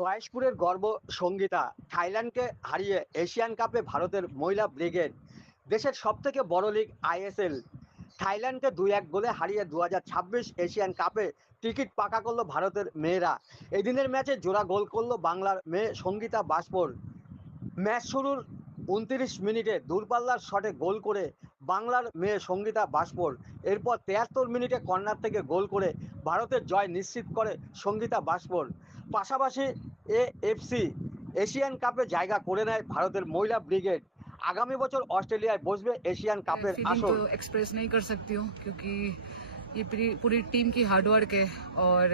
জয়পুরের গর্ব সঙ্গীতা থাইল্যান্ডকে হারিয়ে এশিয়ান কাপে ভারতের মহিলা ব্রিগেড। দেশের সবথেকে বড় লিগ আইএসএল থাইল্যান্ডকে 2-1 গোলে হারিয়ে 2026 এশিয়ান কাপে টিকিট পাকা করলো ভারতের মেয়েরা। এদিনের ম্যাচে জোড়া গোল করলো বাংলার মেয়ে সঙ্গীতা বাসপোর। ম্যাচ শুরুর 29 মিনিটে দূরপাল্লার শটে গোল করে বাংলার মেয়ে সঙ্গীতা বাসপোর। এরপর 73 মিনিটে কর্নার থেকে গোল করে ভারতের জয় নিশ্চিত করে সঙ্গীতা বাসপোর। পাশাপাশি এএফসি এশিয়ান কাপে জায়গা করে নেয় ভারতের মহিলা ব্রিগেড। আগামী বছর অস্ট্রেলিয়ায় বসবে এশিয়ান কাপের फीलिंग আসর। तो एक्सप्रेस नहीं कर सकती हूँ क्योंकि ये पूरी टीम की हार्डवर्क है और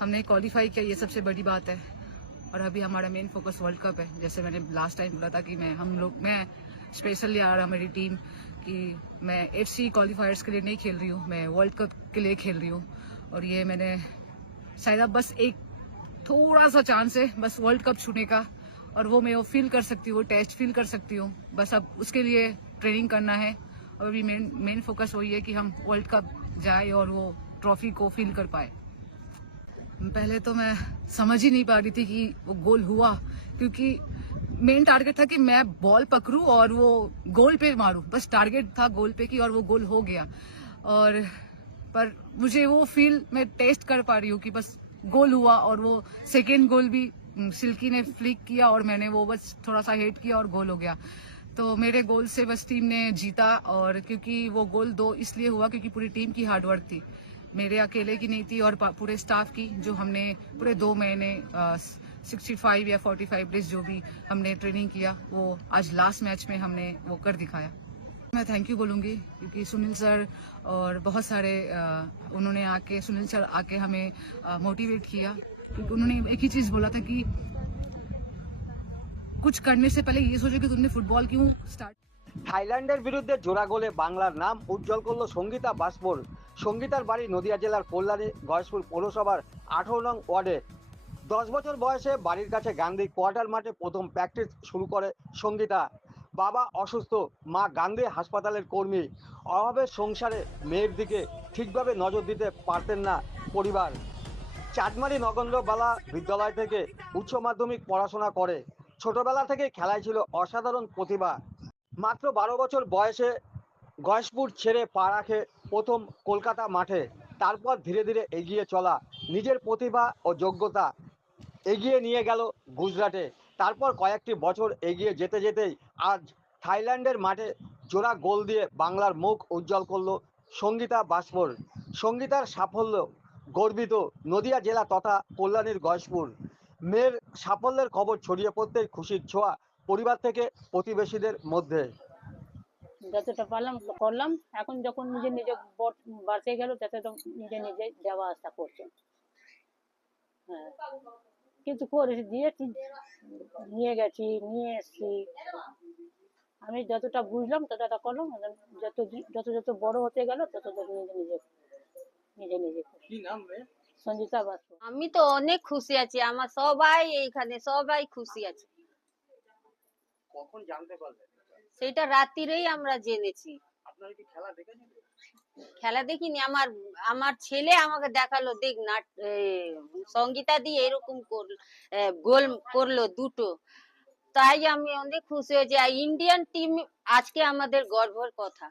हमने क्वालिफाई किया, ये सबसे बड़ी बात है। और अभी हमारा मेन फोकस वर्ल्ड कप है। जैसे मैंने लास्ट टाइम बोला था कि मैं स्पेशली आ रहा मेरी टीम कि मैं एफसी क्वालिफायर्स के लिए नहीं खेल रही हूँ, मैं वर्ल्ड कप के लिए खेल रही हूँ। और ये मैंने शायद अब बस एक थोड़ा सा चांस है बस वर्ल्ड कप छूने का, और वो मैं फील कर सकती हूँ, वो टेस्ट फील कर सकती हूँ। बस अब उसके लिए ट्रेनिंग करना है और अभी मेन फोकस वही है कि हम वर्ल्ड कप जाए और वो ट्रॉफी को फील कर पाए। पहले तो मैं समझ ही नहीं पा रही थी कि वो गोल हुआ, क्योंकि मेन टारगेट था कि मैं बॉल पकड़ूं और वो गोल पे मारूं। बस टारगेट था गोल पे की और वो गोल हो गया। और पर मुझे वो फील मैं टेस्ट कर पा रही हूँ कि बस गोल हुआ, और वो सेकेंड गोल भी सिल्की ने फ्लिक किया और मैंने वो बस थोड़ा सा हिट किया और गोल हो गया। तो मेरे गोल से बस टीम ने जीता। और क्योंकि वो गोल 2 इसलिए हुआ क्योंकि पूरी टीम की हार्डवर्क थी, मेरे अकेले की नहीं थी, और पूरे स्टाफ की, जो हमने पूरे 2 महीने 65 या 45 डेज जो भी हमने ट्रेनिंग किया, वो आज लास्ट मैच में हमने वो कर दिखाया। मैं थैंक यू बोलूँगी क्योंकि सुनील सर और बहुत सारे उन्होंने आके सुनील सर आके हमें मोटिवेट किया, क्योंकि उन्होंने एक ही चीज़ बोला था कि कुछ करने से पहले ये सोचो कि तुमने फुटबॉल क्यों स्टार्ट। থাইল্যান্ডের বিরুদ্ধে জোড়া গোলে বাংলার নাম উজ্জ্বল করলো সঙ্গীতা বাসপোর। সঙ্গীতার বাড়ি নদিয়া জেলার কল্যাণী গয়েশপুর পৌরসভার 18 নং ওয়ার্ডে। 10 বছর বয়সে বাড়ির কাছে গান্ধী কোয়ার্টার মাঠে প্রথম প্র্যাকটিস শুরু করে সঙ্গীতা। বাবা অসুস্থ, মা গান্ধী হাসপাতালের কর্মী। অভাবের সংসারে মেয়ের দিকে ঠিকভাবে নজর দিতে পারতেন না পরিবার। চাঁদমারি নগেন্দ্রবালা বিদ্যালয় থেকে উচ্চ মাধ্যমিক পড়াশোনা করে। ছোটবেলা থেকে খেলায় ছিল অসাধারণ প্রতিভা। মাত্র 12 বছর বয়সে গয়েশপুর ছেড়ে পা রাখে প্রথম কলকাতা মাঠে। তারপর ধীরে ধীরে এগিয়ে চলা, নিজের প্রতিভা ও যোগ্যতা এগিয়ে নিয়ে গেল গুজরাটে। তারপর কয়েকটি বছর এগিয়ে যেতে যেতেই আজ থাইল্যান্ডের মাঠে জোড়া গোল দিয়ে বাংলার মুখ উজ্জ্বল করল সঙ্গীতা বাসপোর। সঙ্গীতার সাফল্য গর্বিত নদিয়া জেলা তথা কল্যাণীর গয়েশপুর। মেয়ের সাফল্যের খবর ছড়িয়ে পড়তেই খুশির ছোঁয়া পরিবার থেকে প্রতিবেশীদের মধ্যে। যতটা পারলাম করলাম। এখন যখন নিজে নিজে বাঁচে গেল, যাতে তো নিজে নিজে যাওয়া আসা করছে। হ্যাঁ, কিন্তু করে দিয়েছি, নিয়ে গেছি, নিয়ে এসছি। আমি যতটা বুঝলাম ততটা করলাম। যত যত যত বড় হতে গেল তত তত নিজে নিজে সঞ্জিতা বাসু। আমি তো অনেক খুশি আছি, আমার সবাই এইখানে সবাই খুশি আছে। কখন জানতে পারলেন? সেটা রাত্রিরেই আমরা জেনেছি। আপনারা কি খেলা দেখেছেন? খেলা দেখিনি, আমার ছেলে আমাকে দেখালো, দেখ না সঙ্গীতা দিয়ে এরকম গোল করলো 2টো। তাই আমি অনেক খুশি হয়েছি। আর ইন্ডিয়ান টিম আজকে আমাদের গর্বের কথা।